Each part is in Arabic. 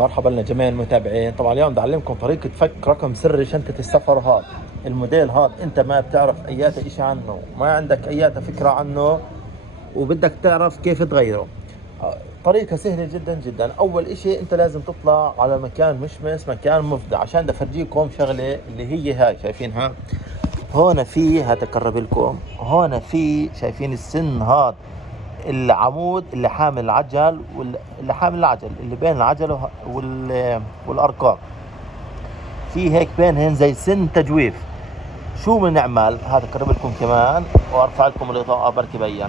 مرحبا لنا جميع المتابعين. طبعا اليوم بدي اعلمكم طريقة فك رقم سري شنطة السفر. هذا الموديل هذا انت ما بتعرف ايات اشي عنه، ما عندك ايات فكرة عنه، وبدك تعرف كيف تغيره. طريقة سهلة جدا جدا. اول اشي انت لازم تطلع على مكان مشمس، مكان مفضي، عشان بدي افرجيكم شغلة اللي هي هاي. شايفينها هون؟ في هات اقرب لكم. هون في شايفين السن هذا العمود اللي حامل العجل، واللي حامل العجل اللي بين العجل والارقام، في هيك بينهن زي سن تجويف. شو بنعمل؟ هذا قرب لكم كمان وارفع لكم الاضاءه بركي بين.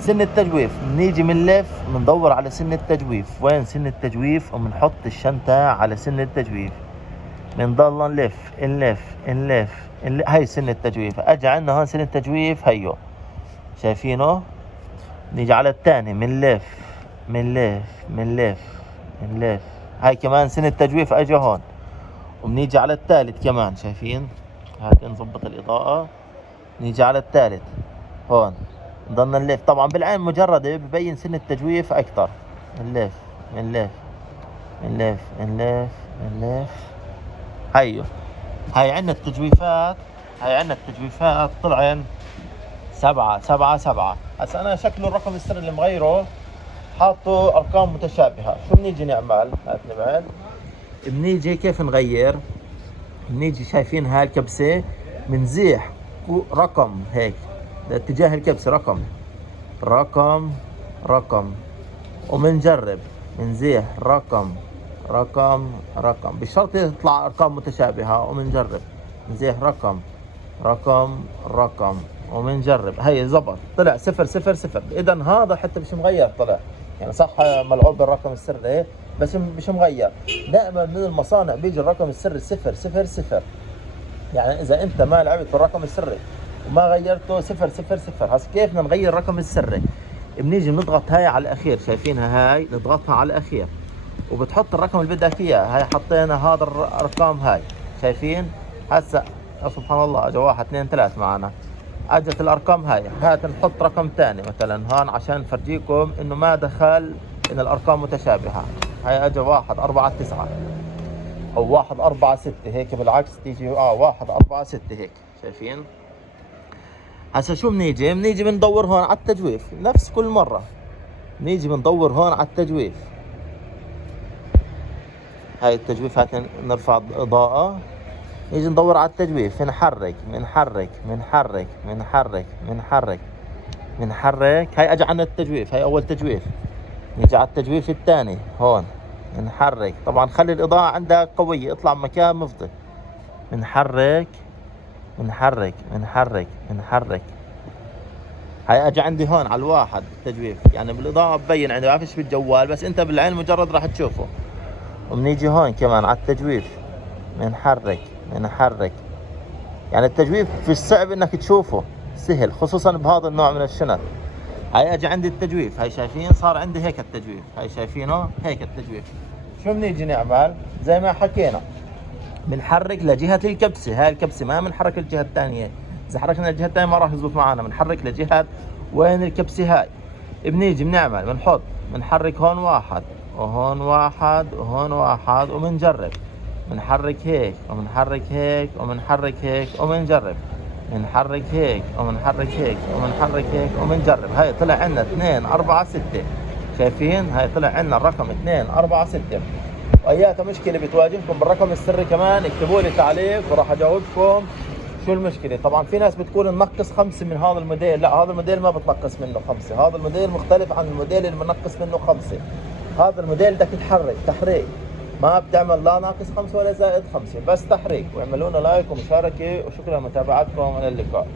سن التجويف بنيجي بنلف بندور على سن التجويف. وين سن التجويف؟ وبنحط الشنطه على سن التجويف، بنضل نلف نلف نلف نلف. هاي سن التجويف. اجى عندنا هون سن التجويف، هيو شايفينه؟ نيجي على الثاني منلف منلف منلف منلف. هاي كمان سن التجويف اجى هون. وبنيجي على الثالث كمان، شايفين؟ هات نظبط الاضاءة. نيجي على الثالث هون، نضلنا نلف. طبعا بالعين مجردة ببين سن التجويف اكثر. نلف نلف نلف نلف نلف. هيو هاي عندنا التجويفات. هاي عندنا التجويفات طلعن 7 7 7. هسا انا شكله الرقم السري اللي مغيره حاطه ارقام متشابهه. شو بنيجي نعمل؟ هات نبعد. بنيجي كيف نغير؟ بنيجي شايفين هاي الكبسه، بنزيح رقم هيك لاتجاه الكبسه، رقم رقم رقم، وبنجرب بنزيح رقم رقم رقم. بشرط يطلع ارقام متشابهه، وبنجرب نزيح رقم رقم رقم، وبنجرب. هي زبط، طلع 0 0 0. اذا هذا حتى مش مغير، طلع يعني صح ملعوب بالرقم السري بس مش مغير. دائما من المصانع بيجي الرقم السري 0 0 0. يعني اذا انت ما لعبت بالرقم السري وما غيرته 0 0 0. هسا كيف بدنا نغير الرقم السري؟ بنيجي بنضغط هاي على الاخير، شايفينها هاي؟ نضغطها على الاخير وبتحط الرقم اللي بدك اياه. هاي حطينا هذا الارقام هاي، شايفين؟ هسا سبحان الله اجى 1 2 3 معنا. اجت الارقام هاي. هات نحط رقم ثاني مثلا هون عشان نفرجيكم انه ما دخل، ان الارقام متشابهه. هاي اجى 1 4 9 او 1 4 6 هيك، بالعكس تيجي 1 4 6 هيك، شايفين؟ هسا شو بنيجي بندور هون على التجويف نفس كل مره. بنيجي بندور هون على التجويف. هاي التجويف. هات نرفع اضاءه. نيجي ندور على التجويف، نحرك منحرك منحرك منحرك منحرك منحرك. هاي اجى عنا التجويف، هاي اول تجويف. نيجي على التجويف الثاني هون، نحرك. طبعا خلي الاضاءة عندك قوية، اطلع مكان مفضي. منحرك منحرك منحرك منحرك. هاي اجى عندي هون على الواحد التجويف، يعني بالاضاءة ببين عندي، بعرفش بالجوال بس انت بالعين مجرد راح تشوفه. وبنيجي هون كمان على التجويف، منحرك منحرك. يعني التجويف في الصعب انك تشوفه، سهل خصوصا بهذا النوع من الشنط. هاي اجى عندي التجويف، هاي شايفين؟ صار عندي هيك التجويف، هاي شايفينه هيك التجويف. شو بنيجي نعمل؟ زي ما حكينا بنحرك لجهة الكبسة. هاي الكبسة ما بنحرك الجهة الثانية، اذا حركنا الجهة الثانية ما راح يزبط معنا. بنحرك لجهة وين الكبسة هاي. بنيجي بنعمل بنحط بنحرك هون 1 وهون 1 وهون 1 وبنجرب. بنحرك هيك وبنحرك هيك وبنحرك هيك وبنجرب. بنحرك هيك وبنحرك هيك وبنحرك هيك وبنجرب. هاي طلع عندنا 2 4 6. شايفين؟ هاي طلع عندنا الرقم 2 4 6. واياتا مشكلة بتواجهكم بالرقم السري كمان اكتبوا لي تعليق وراح اجاوبكم شو المشكلة. طبعا في ناس بتقول ننقص 5 من هذا الموديل. لا، هذا الموديل ما بتنقص منه 5. هذا الموديل مختلف عن الموديل اللي بنقص منه 5. هذا الموديل بدك تحرك تحريك، ما بتعمل لا ناقص 5 ولا زائد 5، بس تحريك. واعملوا لنا لايك ومشاركة، وشكرا لمتابعتكم، والى اللقاء.